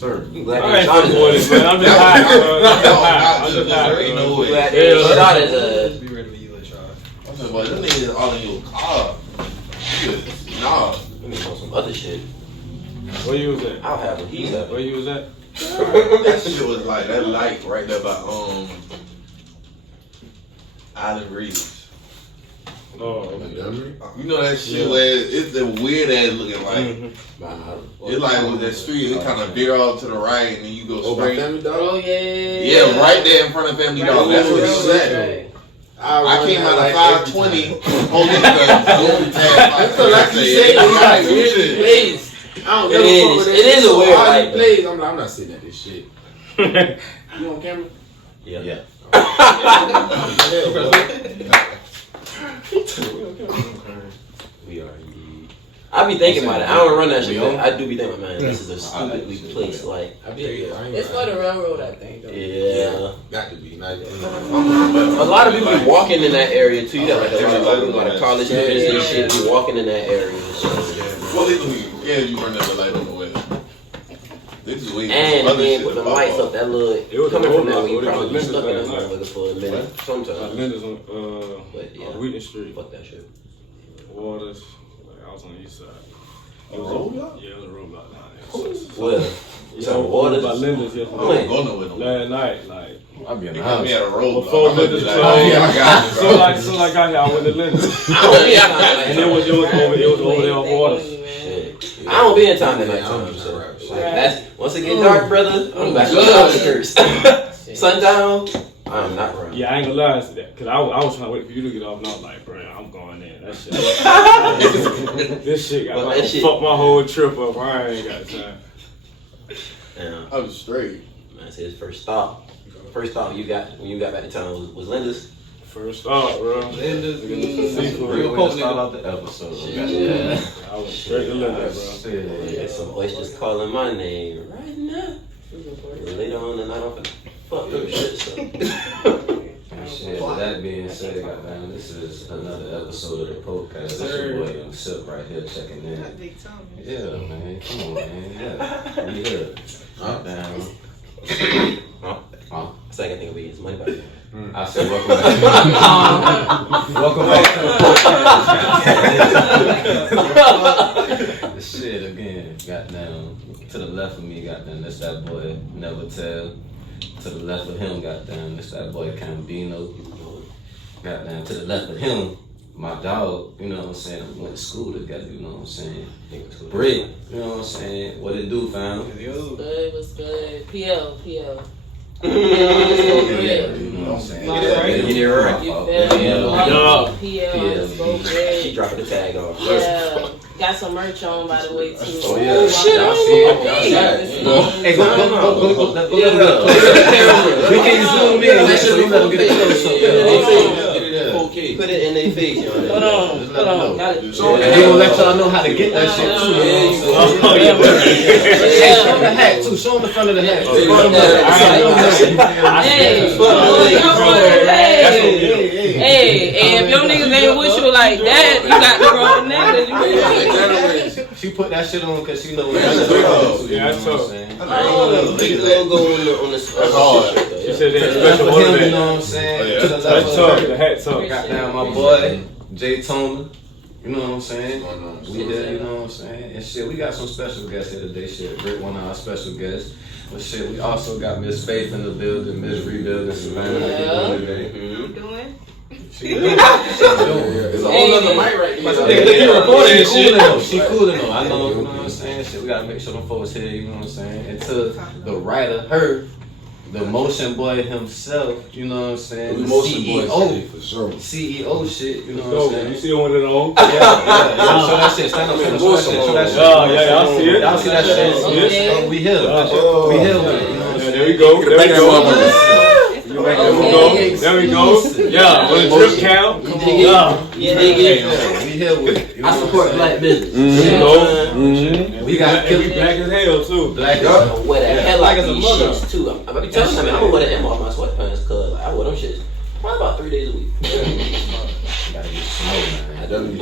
Sir, I'm glad I they ain't shot his fucking with it, man. I'm just high, bro. I'm just high. ain't no way. Glad they shot his Be ready to you let y'all. I said, but them niggas all in your car. Nah. Let me know some other shit. Where you was at? I'll have what he's at. Where you was at? That shit was like that light right there by Island Reeds. Oh, You know that shit where it's the weird ass looking like. It's like with that street, it kind of veer off to the right and then you go straight. Oh yeah. Yeah, right there in front of Family Dog. That's what he said. I came out of 520 only because Golden Tag. So like you say, like really plays. I don't never fuck with that. It is a weird all light, he plays. I'm like, I'm not sitting at this shit. You on camera? Yeah. We are indeed. I be thinking about it. I don't run that shit. I do be thinking, man, this is a stupidly placed. Like, It's for the railroad, I think. Though. yeah. Got to be nice. A lot of people be walking in that area too. You got like a lot of college students and shit be walking in that area. Well, you run that light on the way. This is way And other then shit put the pop lights up. up. That little was coming a from that roadblock, way, you it was probably be Linda's stuck in that last night. motherfucker for a minute. Sometimes. Linda's on But yeah, Wheaton Street, fuck that shit. Waters. Like I was on the east side. A roadblock? Yeah, it was a roadblock down Well, there. so Waters. About Linda's I yesterday. don't go nowhere no more. Last night, like. I'll be in You the put house. me at a roadblock. Before I'm gonna be Linda's like, closed. oh yeah, I got you, bro. So like I got here, I went to Linda's. I don't be in town at And it night. was over there on Waters. I don't be in town at night. That's once it get dark, brother. I'm back to the outskirts. Sundown. I'm not running. Yeah, I ain't gonna lie to that. Cause I was trying to wait for you to get off, and I was like, bro, I'm going in. That shit. This shit got fuck my whole trip up. I ain't got time. Yeah. I was straight. Man, it's his first stop. First stop you got when you got back to town was Linda's. First stop, bro. Linda's. Seafood. We're supposed to start off the episode. Yeah. I went straight to Linda's, bro. Yeah, some oysters calling my name right now. Later on the night, I'm finna fuck them shit. So. Shit, with that being said, goddamn, this is another episode of the podcast. It's your boy Young Silk right here checking in. Yeah, man. Come on, man. Yeah. We here. Goddamn. Second thing we get some money back. I said welcome back. Welcome back to the shit again. Goddamn. To the left of me, goddamn, that's that boy Never Tell. To the left of him, goddamn, that's that boy Cambino. Goddamn, to the left of him, my dog, you know what I'm saying? We went to school together, you know what I'm saying? Brick, you know what I'm saying? What it do, fam? Good, was good. PL. Yeah, you know what I'm saying? Get it right. You Yeah. feel me? PL, so She great. dropping the tag off. Yeah. Got some merch on, by the way, too. Oh, yeah. Shit, Y'all see it. Hey, go. We can zoom in. That shit don't let them get a close up. Put it in their face, yo. Hold on. Got it. And they gonna let y'all know how to get that shit too. Hey, show them the hat too. Show them the front of the hat. Hey, if your niggas ain't with you like that, you got the wrong niggas. She put that shit on because she knows Yeah, that's that's tough. Big logo on the hard. She said To that the left special of him, you order. know what I'm saying? To the That's left tough. of The hat tough. goddamn my boy, Jay Toner. You know what I'm saying? We there, you know what I'm saying? And shit, we got some special guests here today. Shit, Brick, one of our special guests. But shit, we also got Miss Faith in the building, Miss Rebuilding Savannah. Yeah. Today. Doing? She doing. It's a whole other mic right here. She cooling though. I know, you know what I'm saying? Shit, we gotta make sure them folks here, you know what I'm saying? And to the right of her, the motion boy himself, you know what I'm saying? The CEO. for sure. CEO shit, you know what I'm Go. saying? You see one of those? Yeah. Show that shit. Stand up. Show that shit. Show that shit. Yeah, y'all see it? Y'all see that shit? Okay. We here. We here with it. You know what I'm Yeah, saying? there we go. There we go. There we go. Yeah, with a drip count. Yeah. You dig it? We here with it. You know I what support I'm black saying? business. There you go. We got And we black as hell too. black. I wear the hell Black out as a these mother. shits too. I'm be telling you, I'm gonna wear the M off my sweatpants because I wear them shits probably about 3 days a week. Gotta get snow, man. I don't be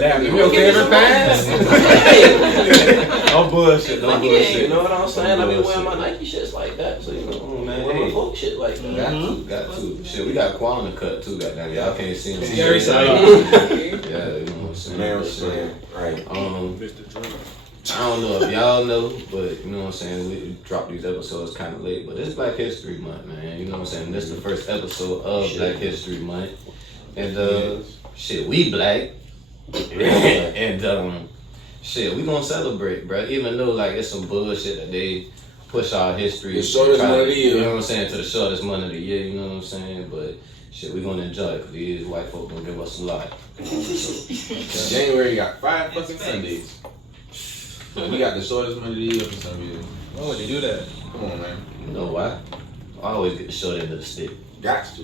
Damn, you your favorite pants? No bullshit. No bullshit. You know what I'm saying? I be wearing my Nike shits like that, so you know, man, wear my folk shit like that. Got to. Shit, we got Quan in the cut too. Goddamn, y'all can't see him. Scary side. Yeah, you know what I'm saying. Right. I don't know if y'all know, but you know what I'm saying, we drop these episodes kind of late, but it's Black History Month, man. You know what I'm saying? This is the first episode of Black History Month. And shit, we black. And shit, we gonna celebrate, bro. Even though like it's some bullshit that they push our history. The shortest month of the year. You know what I'm saying? To the shortest month of the year, you know what I'm saying? But shit, we gonna enjoy it because these white folk gonna give us a lot. January got 5 fucking Sundays. We got the shortest month of the year for some reason. Why would they do that? Come on, man. You know why? I always get the short end of the stick. Got to.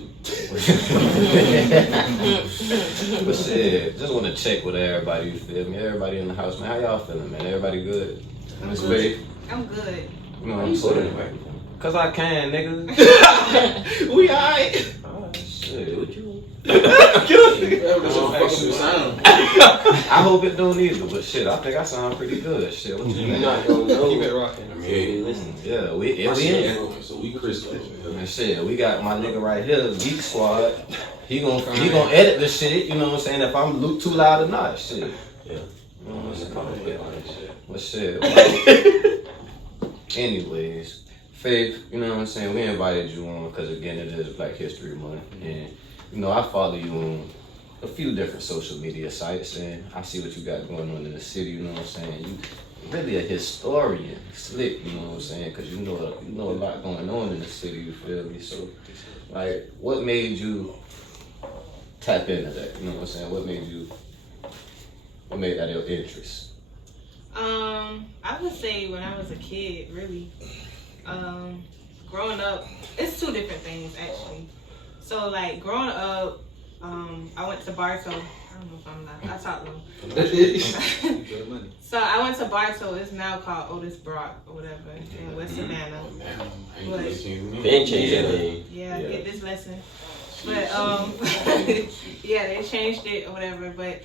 But shit, just want to check with everybody, you feel me? Everybody in the house, man. How y'all feeling, man? Everybody good? Miss Faith? I'm good. You know what I'm saying? Cause I can, nigga. We alright. Oh, shit, what you? I I hope it don't either, but shit, I think I sound pretty good. Shit, what you mean? Not gonna know. Keep it rocking. Yeah, we in. So we crystal. And shit, we got my nigga right here, Geek Squad. He gonna edit this shit. You know what I'm saying? If I'm too loud or not, shit. Yeah. You know what I'm saying? But shit. Anyways, Faith, you know what I'm saying? We invited you on because again, it is Black History Month, and you know I follow you on a few different social media sites, and I see what you got going on in the city. You know what I'm saying? You really a historian, slick. You know what I'm saying? Because you know a lot going on in the city. You feel me? So, like, what made you tap into that? You know what I'm saying? What made that your interest? I would say when I was a kid, really. Growing up, it's two different things actually. So like growing up, I went to Bartow. I don't know if I'm not. I talk low. So I went to Bartow. It's now called Otis Brock or whatever in West Savannah. Been changed that name. Yeah, get this lesson. But yeah, they changed it or whatever. But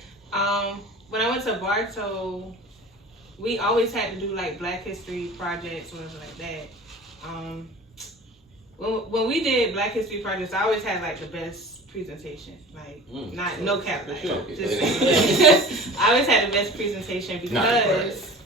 when I went to Bartow, we always had to do like Black History projects or whatever like that. When we did Black History projects, I always had like the best presentation. Like not no cap, like, just I always had the best presentation because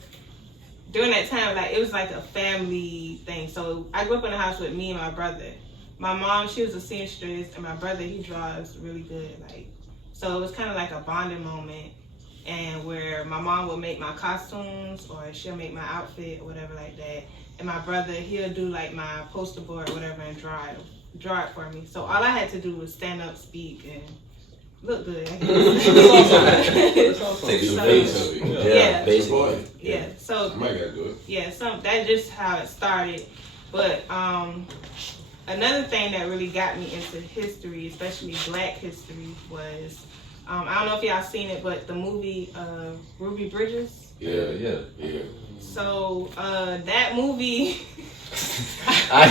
during that time, like it was like a family thing. So I grew up in a house with me and my brother. My mom, she was a seamstress, and my brother, he draws really good. Like so, it was kind of like a bonding moment. And where my mom would make my costumes or she'll make my outfit or whatever like that. And my brother, he'll do like my poster board or whatever and draw it for me. So all I had to do was stand up, speak, and look good. Take some face of it. Yeah. Basically. Yeah. So Somebody gotta do it. yeah, that's just how it started. But another thing that really got me into history, especially Black history, was I don't know if y'all seen it, but the movie Ruby Bridges. Yeah. So that movie. I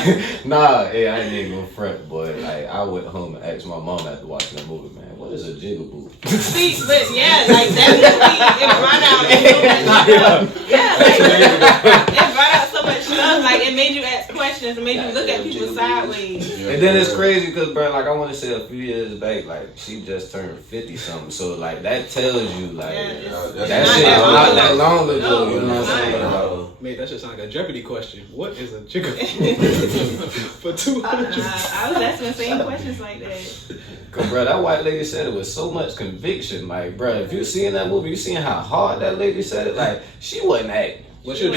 ain't even gonna front, boy. Like I went home and asked my mom after watching that movie, man, what is a jigaboo? See, but yeah, like that movie, it brought out so much stuff. Yeah, like it brought out so much stuff. Like it made you ask questions, it made you look at people sideways. And then it's crazy because, bro, like I want to say a few years back, like she just turned 50 something, so like that tells you like that shit not that long ago. You know what I'm saying? Mate, that should sound like a Jeopardy question. What is a chicken for 200? I was asking the same questions like that. Cause, bro, that white lady said it with so much conviction. Like, bro, if you seen that movie, you seen how hard that lady said it. Like, she wasn't acting. What she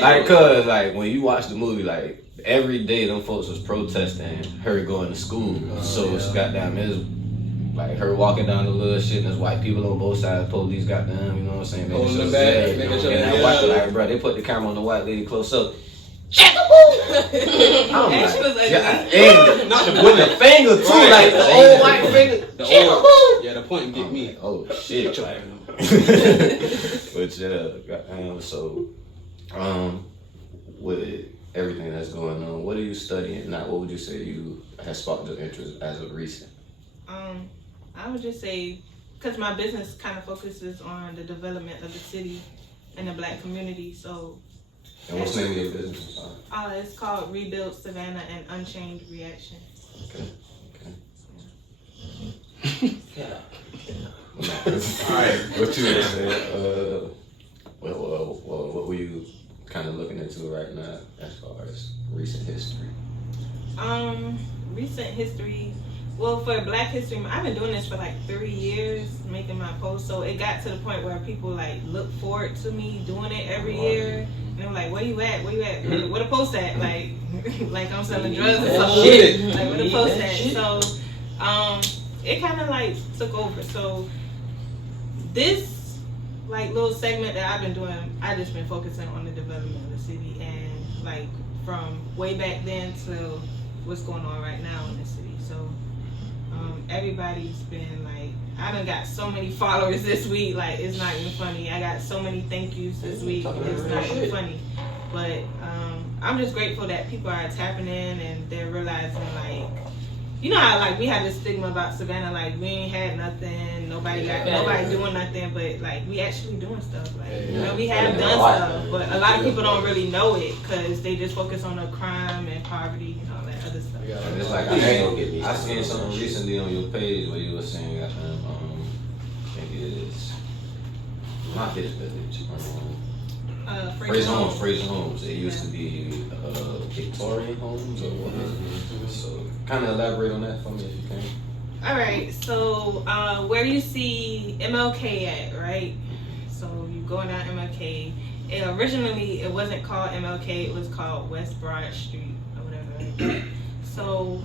Like, cause like when you watch the movie, like every day them folks was protesting her going to school. So it's goddamn is like her walking down the little shit and there's white people on both sides, police goddamn, you know what I'm saying? Holding them back, making sure and that they white, like, bro, they put the camera on the white lady close up. I'm And she was like, Not the with the finger too, like the old white finger. The point get me. Oh shit! Like, but yeah, goddamn. So, with everything that's going on, what are you studying now? What would you say you has sparked your interest as of recent? I would just say, because my business kind of focuses on the development of the city, in the Black community. So. And what's the name of your business? It's called Rebuild Savannah and Unchained Reaction. Okay. All right. What you gonna say? What were you kind of looking into right now as far as recent history? Recent history. Well, for Black History Month, I've been doing this for like 3 years, making my posts. So it got to the point where people like look forward to me doing it every year. And they're like, where you at? Where you at? Where the post at? Like, like I'm selling drugs or something. Like, where the post at? So, it kind of like took over. So this like little segment that I've been doing, I just been focusing on the development of the city and like from way back then to what's going on right now in the city. So everybody's been like, I done got so many followers this week, like it's not even funny. I got so many thank yous this week, it's not even funny. But I'm just grateful that people are tapping in and they're realizing like, you know how like we had this stigma about Savannah, like we ain't had nothing, nobody doing nothing, but like we actually doing stuff. Like you know, we have done stuff, but a lot of people don't really know it because they just focus on the crime and poverty and all that other stuff. And it's like I seen something recently on your page where you were saying, I think it is not his village. Fraser Homes. It used to be Victorian homes or whatever. So kind of elaborate on that for me if you can. All right, so where you see MLK at, right? So you go down MLK. Originally, it wasn't called MLK. It was called West Broad Street or whatever. So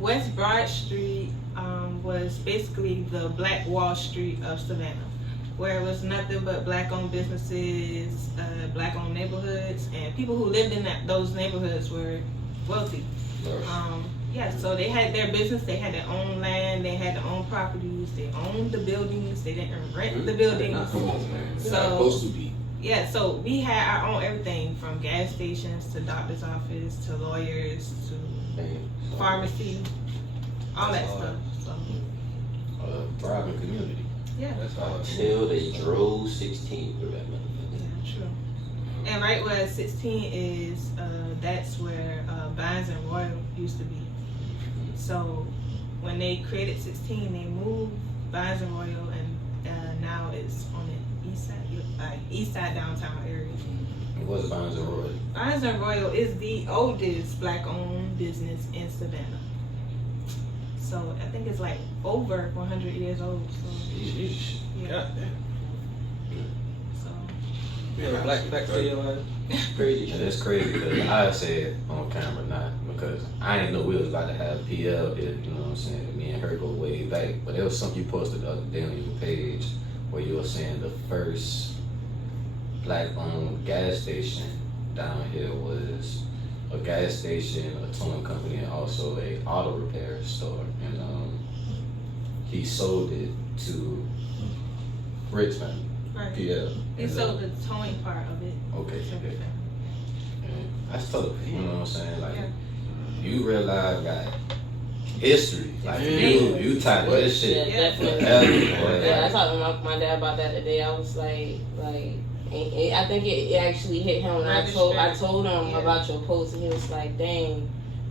West Broad Street was basically the Black Wall Street of Savannah, where it was nothing but Black-owned businesses, Black-owned neighborhoods, and people who lived in those neighborhoods were wealthy. So they had their business, they had their own land, they had their own properties, they owned the buildings, they didn't rent the buildings. So we had our own everything from gas stations to doctor's office to lawyers to pharmacy, all that stuff. So. Thriving community. Yeah. Until they drove 16 through that motherfucker. Yeah, true. And right where 16 is, that's where Barnes and Royal used to be. So when they created 16, they moved Barnes and Royal, and now it's on the east side downtown area. What's Barnes and Royal? Barnes and Royal is the oldest Black-owned business in Savannah. So I think it's like over 100 years old. So yeah. So yeah, Black video. Crazy. It's crazy because I said on camera not because I didn't know we was about to have PL. You know what I'm saying? Me and her go way back, but there was something you posted the other day on your page where you were saying the first Black-owned gas station down here was a gas station, a towing company, and also a auto repair store. And he sold it to Richmond, right. PL. They sold the towing part of it. Okay. And that's tough. You know what I'm saying? Like you realize that history. Like you tied this shit. Yeah, definitely. I talked to my dad about that today. I was like. I think it actually hit him when I told him about your post, and he was like, "Dang,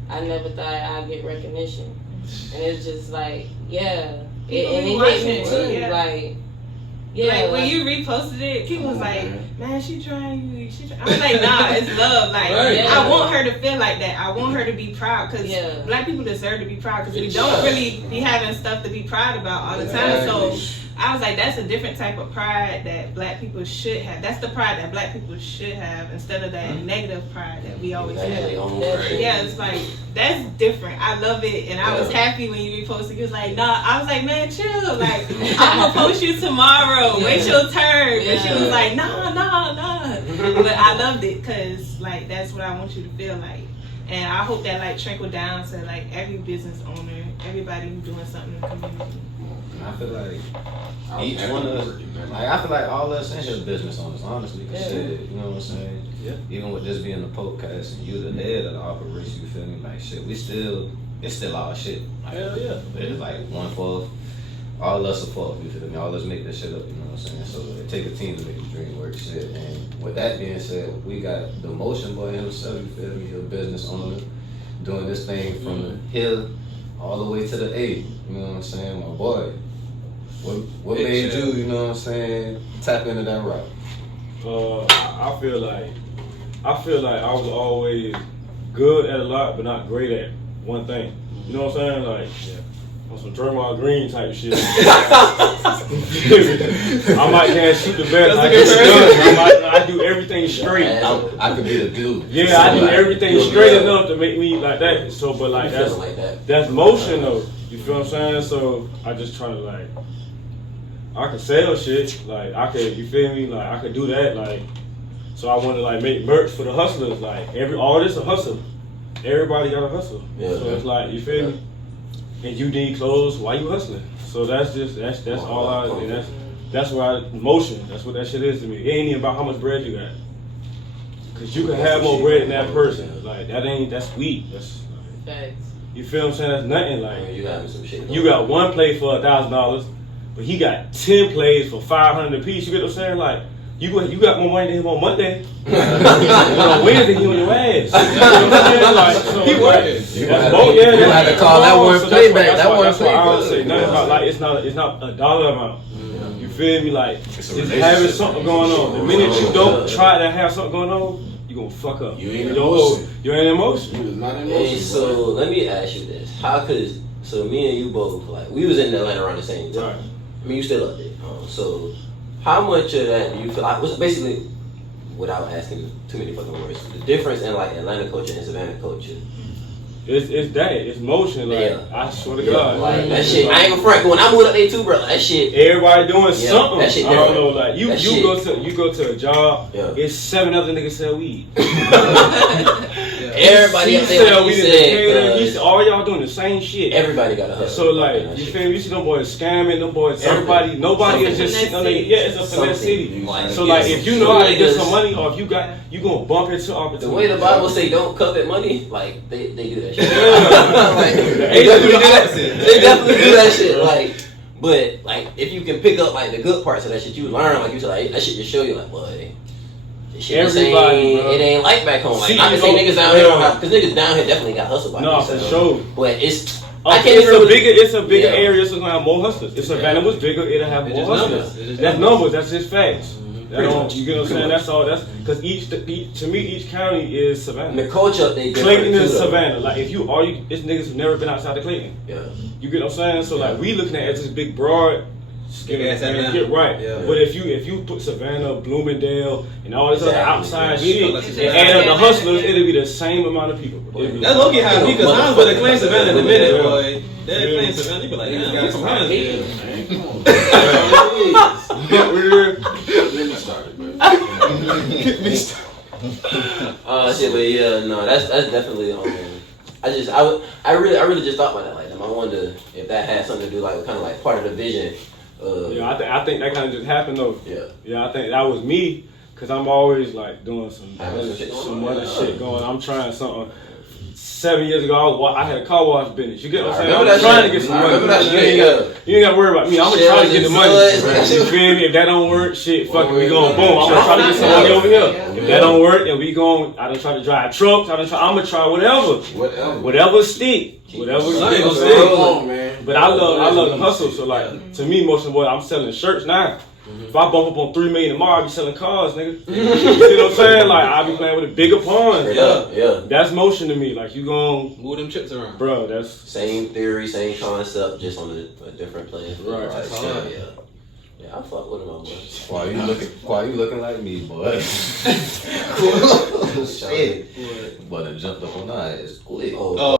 I never thought I'd get recognition." And it's just like, and it hit me too, like when you reposted it, people was like, "Man, she trying you." I was like, "Nah, it's love." Like I want her to feel like that. I want her to be proud because Black people deserve to be proud because we don't really be having stuff to be proud about all the time. So I was like, that's a different type of pride that Black people should have. That's the pride that Black people should have instead of that negative pride that we always have. Yeah, it's like, that's different. I love it. And I was happy when you reposted. You was like, nah. I was like, man, chill. Like, I'm going to post you tomorrow. Wait your turn. But she was like, nah. But I loved it because, like, that's what I want you to feel like. And I hope that, like, trickle down to, like, every business owner, everybody who's doing something in the community. I feel like each one of us, I feel like all of us in here business owners, honestly. Shit, you know what I'm saying? Yeah. Even with this being the podcast and you the head of the operation, you feel me? Like shit, it's still our shit. Like, Hell yeah. It's like 1/4 all us support, you feel me? All us make that shit up, you know what I'm saying? So it take a team to make the dream work, shit. And with that being said, we got the Motion Boy himself, you feel me? He a business owner, doing this thing from the hill all the way to the A, you know what I'm saying? My boy, what made you, you know what I'm saying, tap into that route? I feel like I was always good at a lot, but not great at one thing. You know what I'm saying? Like, on some Draymond Green type shit. I might can't shoot the best. I do everything straight. I could be the dude. Yeah, I do everything straight enough to make me like that. So, but like that's motion though. You feel what I'm saying? So I just try to like, I can sell shit. Like I could, you feel me? Like I could do that. Like, so I want to like make merch for the hustlers. Like all this a hustle. Everybody got a hustle. Yeah. So it's like, you feel me? And you need clothes, why you hustling? So that's all I, and that's where motion, that's what that shit is to me. It ain't even about how much bread you got. Cause you can have more bread than that person. Like that's weak. That's Facts. You feel what I'm saying? That's nothing. Like you having some shit. You got one play for $1,000, but he got 10 plays for $500 a piece. You get what I'm saying? Like you got more money than him on Monday. On Wednesday he on your ass. You know what I'm saying? Like, so, he working. You had to call that one play back. That one play. I don't say nothing about like it's not a dollar amount. You feel me? Like it's having something going on. The minute you don't try to have something going on, you gonna fuck up. You ain't in motion. You ain't in motion. You was not in motion. Hey, so let me ask you this: so me and you both, like, we was in Atlanta around the same time. Right. I mean, you still up there. So how much of that do you feel like was basically, without asking too many fucking words, the difference in like Atlanta culture and Savannah culture? It's motion. Like I swear to God, like that shit. I ain't gonna front. When I moved up there too, bro, that shit. Everybody doing something. That shit I don't know. Like you go to a job. Yeah. It's 7 other niggas sell weed. Everybody up there sell weed. All y'all doing the same shit. Everybody got a hustle. So like you feel me? You see them boys scamming. Them boys. Nobody is just sitting on there. Yeah, it's a finesse city. So like if you know how to get some money, or if you gonna bump into opportunity. The way the Bible say don't covet money, like they do that shit. They definitely do that shit. Like, but like if you can pick up like the good parts of that shit, you learn. Like you said, like that shit just show you like, boy, this shit it ain't like back home. Like I can say niggas down here, because niggas down here definitely got hustle by for sure. But it's it's a bigger area, so it's gonna have more hustlers. If Savannah was bigger, it'll have more hustlers. That's numbers. That's just facts. You get what I'm saying? That's all. That's because each county is Savannah. The culture they Clayton is Savannah. Like if it's niggas who've never been outside of Clayton. Yeah. You get what I'm saying? So like we looking at this big broad. Get right. Yeah. But if you put Savannah, Bloomingdale, and all this other outside shit, and add up the hustlers, it'll be the same amount of people. That's low-key how it be, because I was going to claim Savannah in a minute, boy. They're claim Savannah, you be like, damn, get some money. Let me start it, bro. Shit, but yeah, no, that's definitely I really just thought about that like that. I wonder if that had something to do like kind of like part of the vision. I think that kind of just happened though. Yeah, I think that was me, cause I'm always like doing some other shit going. I'm trying something. 7 years ago, I had a car wash business. You get what I'm saying? I'm trying to get some money. You ain't got to worry about me. I'm gonna try to get the money. You feel me? If that don't work, shit, fuck it, we going boom. I'm gonna try to get some money over here. If that don't work, then we going. I done try to drive trucks. I'm gonna try whatever stick. Whatever stick. But I love the hustle. So like to me, Motion Boy, I'm selling shirts now. If I bump up on 3 million tomorrow, I be selling cars, nigga. You see what I'm saying? Like I be playing with a bigger pawn. Yeah. That's motion to me. Like you gon' move them chips around, bro. That's same theory, same concept, just on a different plane. Right. Yeah, I fuck with him, my boy. Why you looking like me, boy? Shit. But I jumped up on that. It's quick.